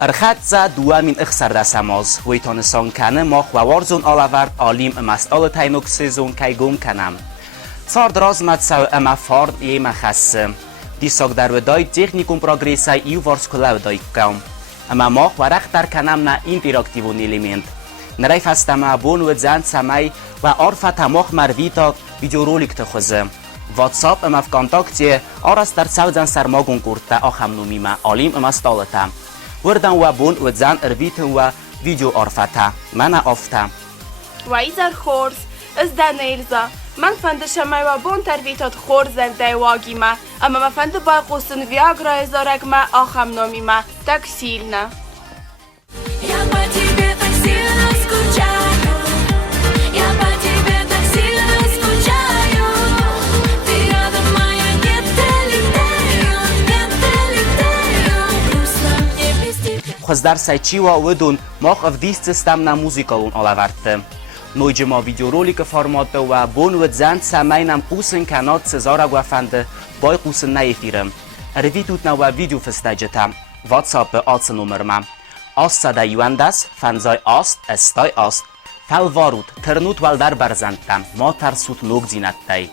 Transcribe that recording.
Archatza dua min ichsarda samos, huiton son kane mo chwawarzun olawart olim mas'ole tainuk sizun kaigum kanam. Zord rozmat sau ema ford jema chasse. Disok darwe doi technikum progresa iu vorskulau doi kaum. Ema mo chwarachtar kanam na interaktivun element. Narej fastama bun wedzant samai wa orfata moch mar witok videorolik te choze. WhatsApp ema w kontakcie oraz tarcałdzan sarmogun kurta ochamnu mima olim ema stoleta. Wurdan wa bun wedzant erwiten wa video orfata. Mana ofta. وإذا الخورز ازدان إلزا من فند شمای و بون ترویتات خورزن دیواگی ما اما ما فند باقوسن ویاگرا ازارگ ما آخم نومی ما так сильно. Я по тебе так сильно скучаю. Я по тебе так сильно скучаю. Ты рядом моя, где-то летаю. Грустно мне без тебя. Chozdar sajciło wydun moch w disce stamna muzykolun olawarte. Nujdzimo videorolike formato wa bun wedzant samaj nam kusen kanot Cezara guafande boj kusen na efirem. Revitut na wa video festageta. WhatsApp oce numer ma. Ossa da juandas, fanzoj ost, estoj ost. Falvorut, ternut waldar barzantam, motar sut nugdzinattaj.